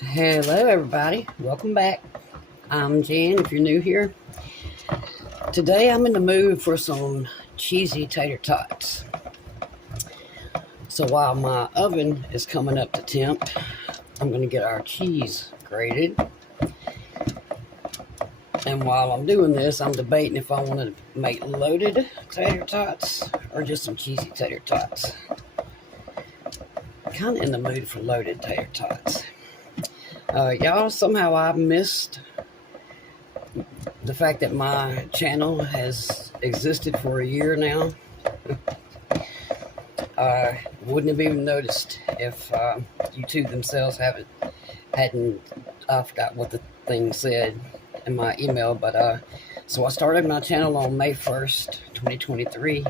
Hello, everybody. Welcome back. I'm Jan. If you're new here, today I'm in the mood for some cheesy tater tots. So while my oven is coming up to temp, I'm going to get our cheese grated. And while I'm doing this, I'm debating if I want to make loaded tater tots or just some cheesy tater tots. Kind of in the mood for loaded tater tots. Y'all, somehow I missed the fact that my channel has existed for a year now. I wouldn't have even noticed if YouTube themselves hadn't. I forgot what the thing said in my email, but so I started my channel on May 1st, 2023,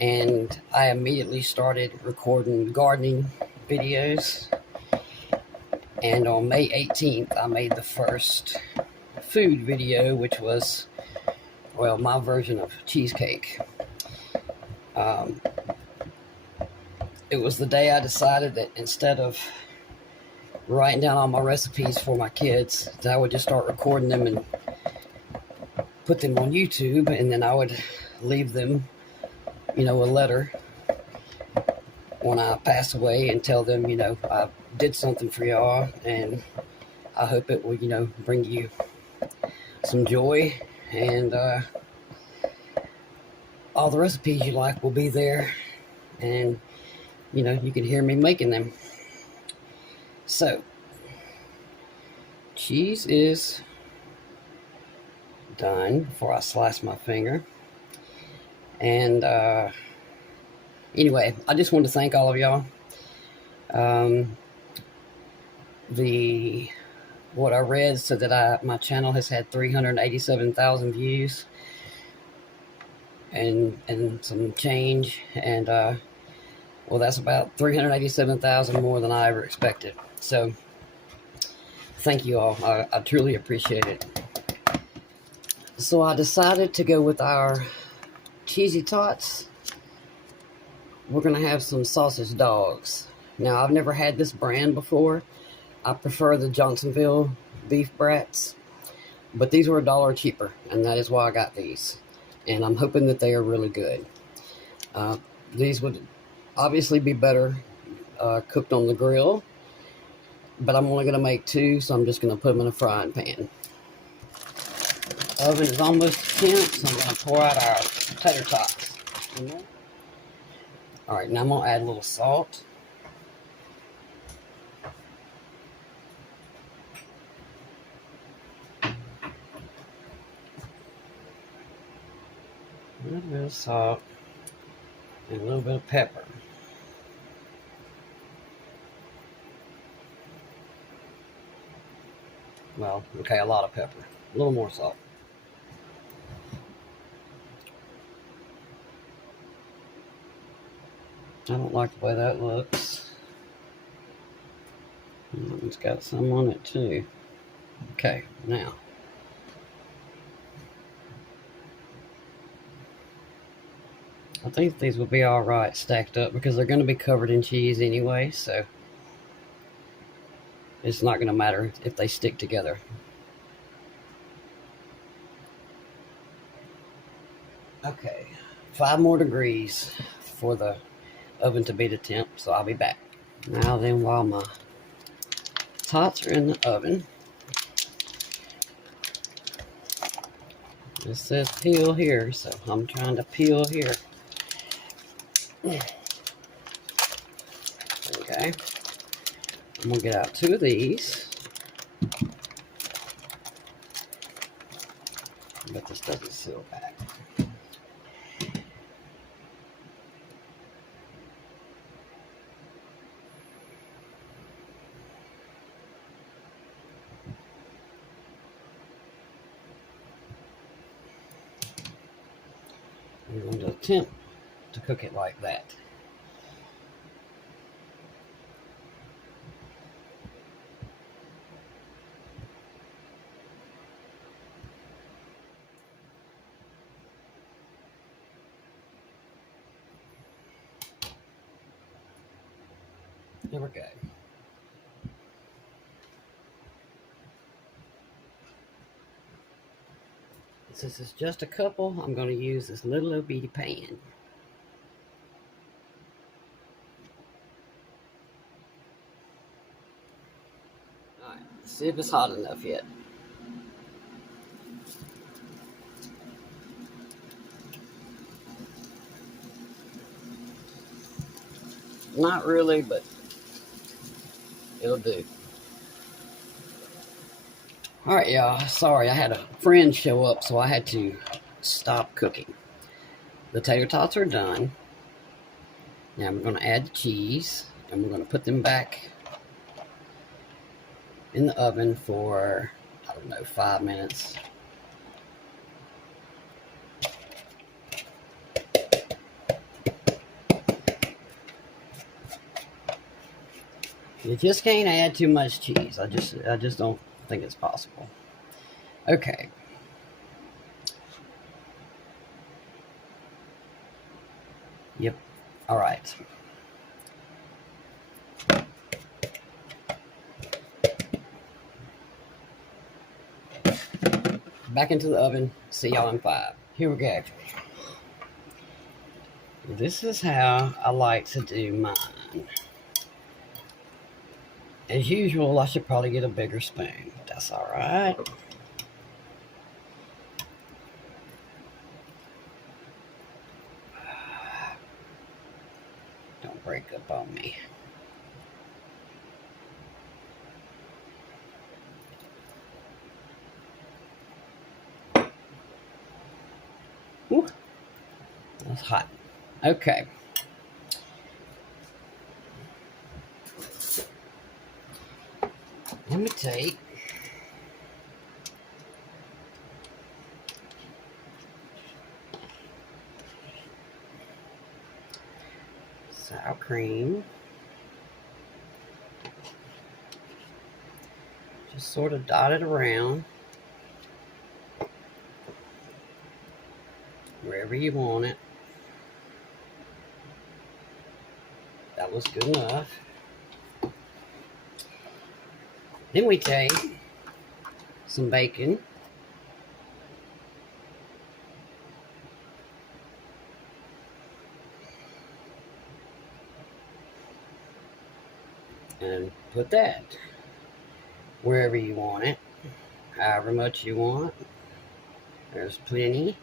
and I immediately started recording gardening videos. And on May 18th, I made the first food video, which was, well, my version of cheesecake. It was the day I decided that instead of writing down all my recipes for my kids, that I would just start recording them and put them on YouTube, and then I would leave them, a letter when I pass away and tell them, I did something for y'all, and I hope it will, bring you some joy, and all the recipes you like will be there, and you can hear me making them. So, cheese is done before I slice my finger. And anyway, I just wanted to thank all of y'all. What I read said that my channel has had 387,000 views and some change, and well, that's about 387,000 more than I ever expected. So thank you all. I truly appreciate it. So I decided to go with our cheesy tots. We're going to have some sausage dogs. Now, I've never had this brand before. I prefer the Johnsonville beef brats, but these were $1 cheaper, and that is why I got these. And I'm hoping that they are really good. These would obviously be better cooked on the grill, but I'm only going to make 2, so I'm just going to put them in a frying pan. Oven is almost temp, so I'm going to pour out our tater tots. All right, now I'm going to add a little salt. A little bit of salt and a little bit of pepper. Well, okay, a lot of pepper. A little more salt. I don't like the way that looks. It's got some on it too. Okay, now. I think these will be all right stacked up because they're going to be covered in cheese anyway, so it's not going to matter if they stick together. Okay, 5 more degrees for the oven to be to temp, so I'll be back. Now then, while my tots are in the oven, it says peel here, so I'm trying to peel here. Okay, I'm gonna get out 2 of these, but this doesn't seal back. I'm going to attempt to cook it like that. There we go. Since it's just a couple, I'm going to use this little bitty pan. Alright, see if it's hot enough yet. Not really, but it'll do. Alright, y'all. Sorry, I had a friend show up, so I had to stop cooking. The tater tots are done. Now we're going to add the cheese, and we're going to put them back in the oven for, I don't know, 5 minutes. You just can't add too much cheese. I just don't think it's possible. Okay. Yep. All right. Back into the oven. See y'all in 5. Here we go. This is how I like to do mine. As usual, I should probably get a bigger spoon. That's all right. Don't break up on me. Ooh, that's hot. Okay. Let me take sour cream. Just sort of dot it around wherever you want it. That was good enough. Then we take some bacon. And put that wherever you want it, however much you want. There's plenty.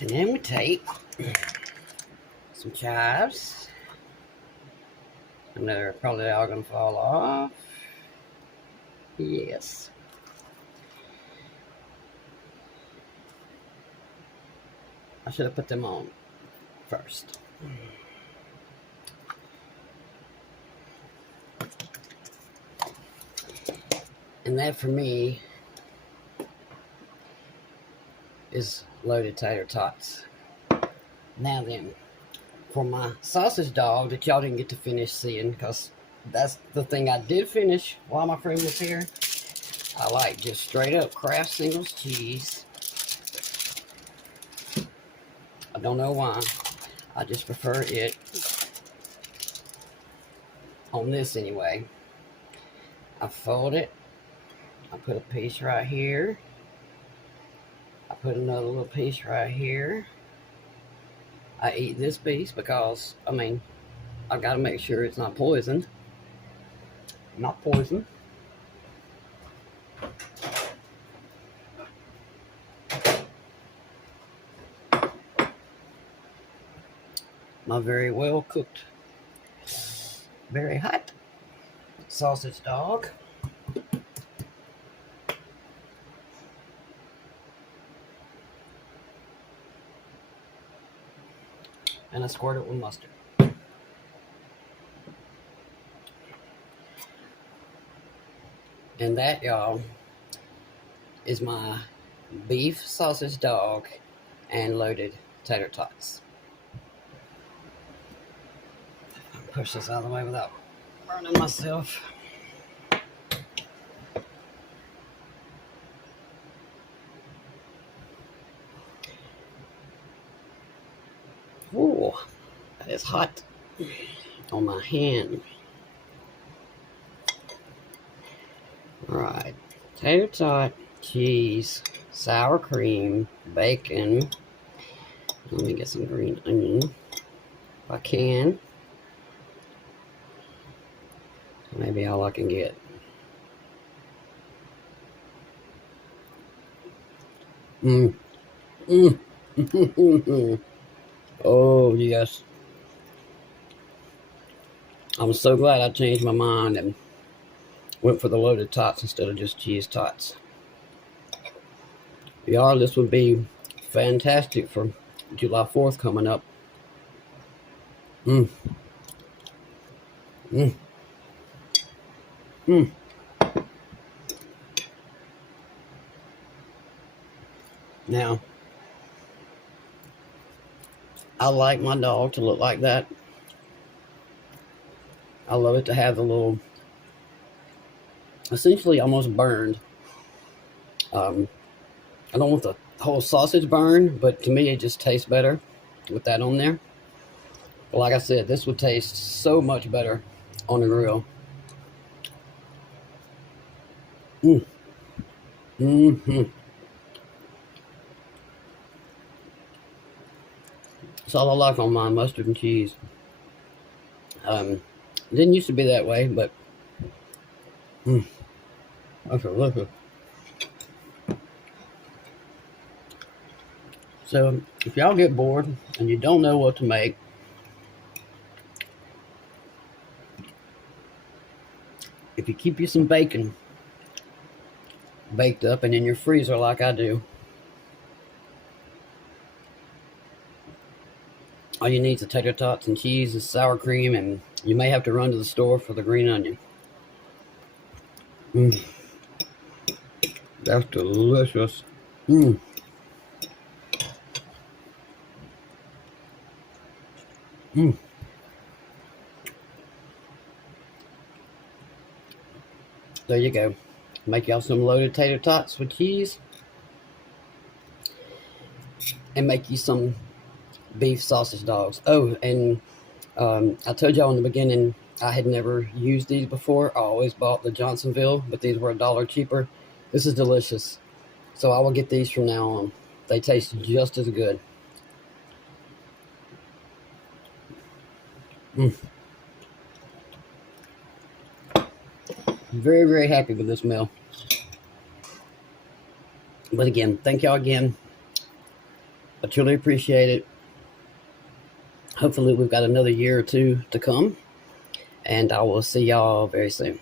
And then we take some chives. And they're probably all going to fall off. Yes. I should have put them on first. And that for me is loaded tater tots. Now then, for my sausage dog that y'all didn't get to finish seeing, because that's the thing I did finish while my friend was here. I like just straight up Kraft Singles cheese. I don't know why. I just prefer it on this anyway. I fold it. I put a piece right here. I put another little piece right here. I eat this piece because, I mean, I've got to make sure it's not poisoned. Not poison. My very well cooked, very hot sausage dog. And I squirt it with mustard. And that, y'all, is my beef sausage dog and loaded tater tots. Push this out of the way without burning myself. Ooh, that is hot on my hand. right. Tater tot, cheese, sour cream, bacon. Let me get some green onion if I can. Maybe all I can get. Mmm. Mmm. Oh, yes. I'm so glad I changed my mind and went for the loaded tots instead of just cheese tots. Y'all, this would be fantastic for July 4th coming up. Mmm. Mmm. Mmm. Now, I like my dog to look like that. I love it to have the little, essentially almost burned. I don't want the whole sausage burned, but to me it just tastes better with that on there. But like I said, this would taste so much better on the grill. Mmm. Mm-hmm. That's all I like on mine, mustard and cheese. Didn't used to be that way, but that's delicious. So if y'all get bored and you don't know what to make, if you keep you some bacon baked up and in your freezer like I do, all you need is the tater tots and cheese and sour cream, and you may have to run to the store for the green onion. Mmm. That's delicious. Mmm. Mmm. There you go. Make y'all some loaded tater tots with cheese. And make you some beef sausage dogs. Oh, and I told y'all in the beginning I had never used these before. I always bought the Johnsonville, but these were $1 cheaper. This is delicious. So I will get these from now on. They taste just as good. Mm. Very, very happy with this meal. But again, thank y'all again. I truly appreciate it. Hopefully we've got another year or two to come. And I will see y'all very soon.